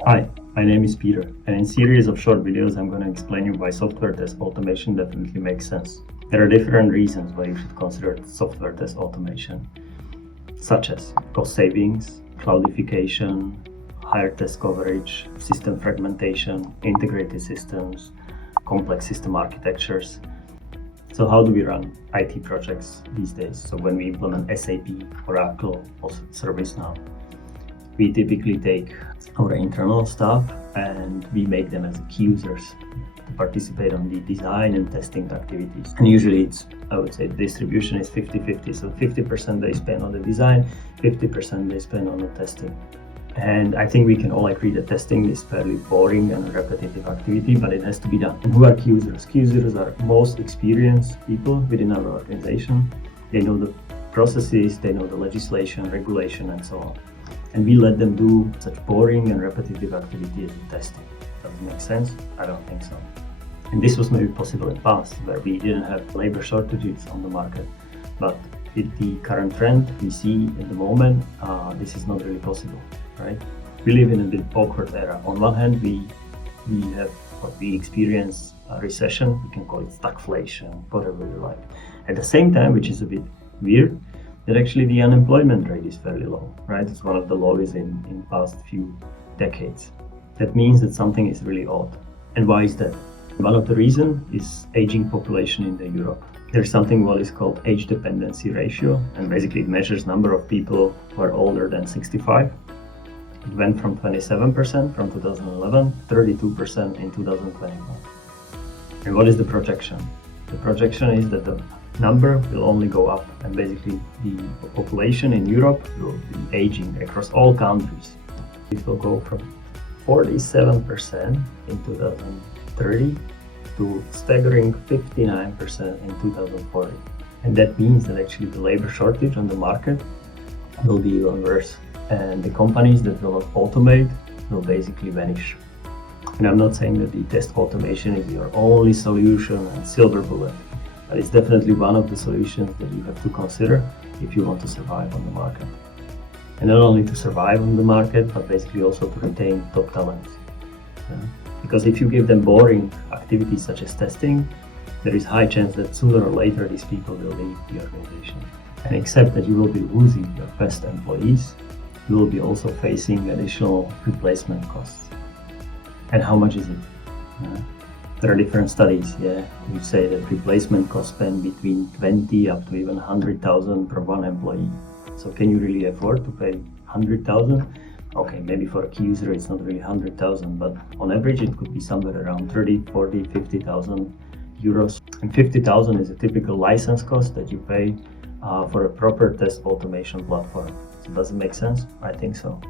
Hi, my name is Peter, and in series of short videos I'm going to explain you why software test automation definitely makes sense. There are different reasons why you should consider software test automation, such as cost savings, cloudification, higher test coverage, system fragmentation, integrated systems, complex system architectures. So how do we run IT projects these days? So when we implement SAP, Oracle, or ServiceNow, we typically take our internal staff and we make them as key users to participate on the design and testing activities. And usually I would say the distribution is 50-50. So 50% they spend on the design, 50% they spend on the testing. And I think we can all agree that testing is fairly boring and repetitive activity, but it has to be done. And who are key users? Key users are most experienced people within our organization. They know the processes, they know the legislation, regulation, and so on. And we let them do such boring and repetitive activity as testing. Does it make sense? I don't think so. And this was maybe possible in the past, where we didn't have labor shortages on the market. But with the current trend we see at the moment, this is not really possible, right? We live in a bit awkward era. On one hand, we experience a recession. We can call it stagflation, whatever you like. At the same time, which is a bit weird, that actually the unemployment rate is fairly low, right? It's one of the lowest in past few decades. That means that something is really odd. And why is that? One of the reasons is aging population in Europe. There's something what is called age dependency ratio, and basically it measures number of people who are older than 65. It went from 27% from 2011, 32% in 2021. And what is the projection? The projection is that the number will only go up, and basically the population in Europe will be aging across all countries. It will go from 47% in 2030 to staggering 59% in 2040. And that means that actually the labor shortage on the market will be even worse. And the companies that will not automate will basically vanish. And I'm not saying that the test automation is your only solution and silver bullet. But it's definitely one of the solutions that you have to consider if you want to survive on the market. And not only to survive on the market, but basically also to retain top talents. Yeah? Because if you give them boring activities such as testing, there is high chance that sooner or later these people will leave the organization. And except that you will be losing your best employees, you will be also facing additional replacement costs. And how much is it? There are different studies, which say that replacement costs spend between 20 up to even 100,000 per one employee. So can you really afford to pay 100,000? Okay, maybe for a key user it's not really 100,000, but on average it could be somewhere around 30, 40, 50,000 euros. And 50,000 is a typical license cost that you pay for a proper test automation platform. So does it make sense? I think so.